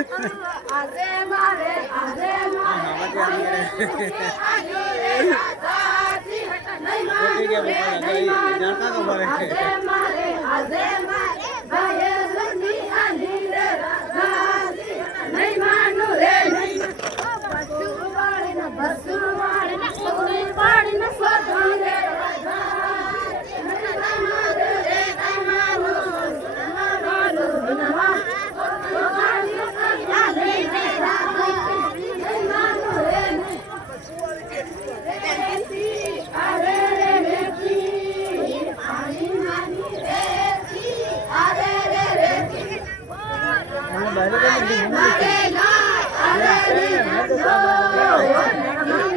આજે મારે આજે Hãy subscribe cho kênh Ghiền Mì Gõ để không bỏ lỡ những video hấp dẫn.